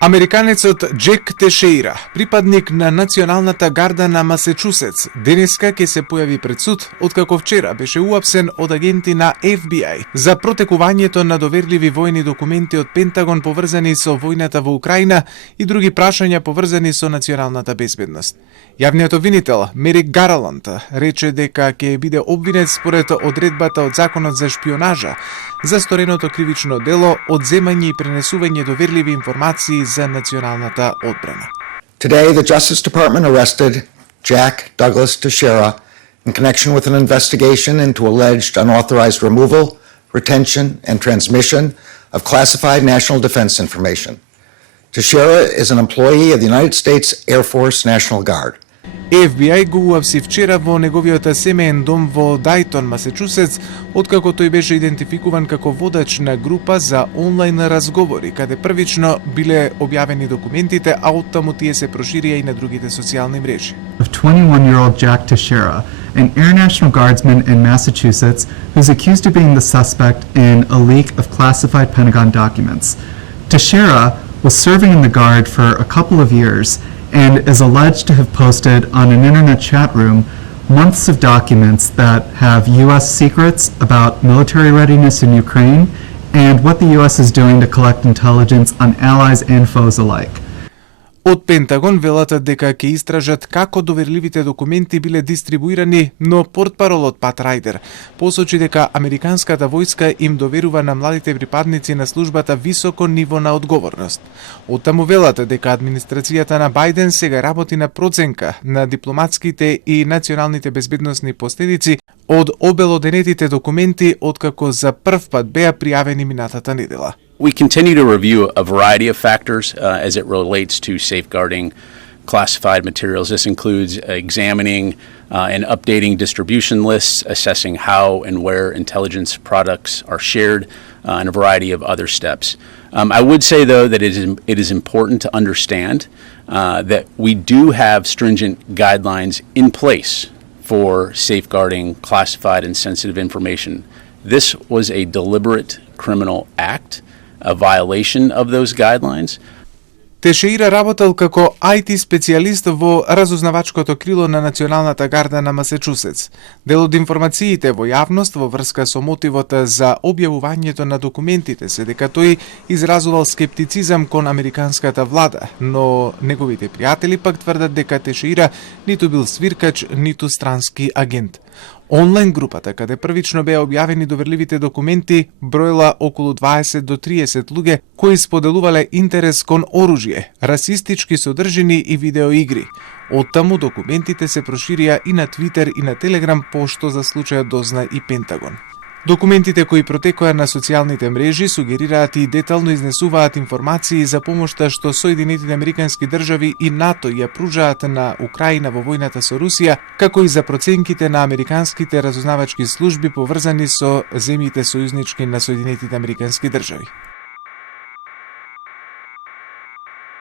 Американецот Джек Тешеира, припадник на Националната гарда на Масачусетс, денеска ќе се појави пред суд, откако вчера беше уапсен од агенти на FBI за протекувањето на доверливи војни документи од Пентагон поврзани со војната во Украина и други прашања поврзани со националната безбедност. Јавниот обвинител Мерик Гараланд рече дека ќе биде обвинет според одредбата од Законот за шпионажа за стореното кривично дело одземање и пренесување доверливи информации за националната одбрана. Today, the Justice Department arrested Jack Douglas Teixeira in connection with an investigation into alleged unauthorized removal, retention, and transmission of classified national defense information. Teixeira is an employee of the United States Air Force National Guard. FBI го уапси вчера во неговиот семеен дом во Дајтон, Масачусетс, откако тој беше идентификуван како водач на група за онлайн разговори, каде првично биле објавени документите, а оттаму тие се проширија и на другите социјални мрежи. Of 21-year-old Jack Teixeira, an Air National Guardsman in Massachusetts who's accused of being the suspect in a leak of classified Pentagon documents. Teixeira was serving in the Guard for a couple of years and is alleged to have posted on an internet chat room months of documents that have U.S. secrets about military readiness in Ukraine and what the U.S. is doing to collect intelligence on allies and foes alike. Од Пентагон велат дека ќе истражат како доверливите документи биле дистрибуирани, но портпаролот Пат Рајдер посочи дека американската војска им доверува на младите припадници на службата високо ниво на одговорност. Оттаму велат дека администрацијата на Бајден сега работи на проценка на дипломатските и националните безбедносни последици од обелоденетите документи откако за прв пат беа пријавени минатата недела. We continue to review a variety of factors as it relates to safeguarding classified materials. This includes examining and updating distribution lists, assessing how and where intelligence products are shared, and a variety of other steps. I would say, though, that it is important to understand that we do have stringent guidelines in place for safeguarding classified and sensitive information. This was a deliberate criminal act, a violation of those guidelines. Тешеира работел како IT специјалист во разузнавачкото крило на Националната гарда на Масачусетс. Дел од информациите во јавност во врска со мотивот за објавувањето на документите се дека тој изразувал скептицизам кон американската влада, но неговите пријатели пак тврдат дека Тешеира ниту бил свиркач, ниту странски агент. Онлайн групата, каде првично беа објавени доверливите документи, бројла околу 20 до 30 луѓе кои споделувале интерес кон оружје, расистички содржини и видеоигри. Оттаму документите се проширија и на Твитер и на Телеграм, пошто за случајот дозна и Пентагон. Документите кои протекоа на социјалните мрежи сугерираат и детално изнесуваат информации за помошта што Соединетите Американски држави и НАТО ја пружаат на Украина во војната со Русија, како и за проценките на американските разузнавачки служби поврзани со земјите сојузнички на Соединетите Американски држави.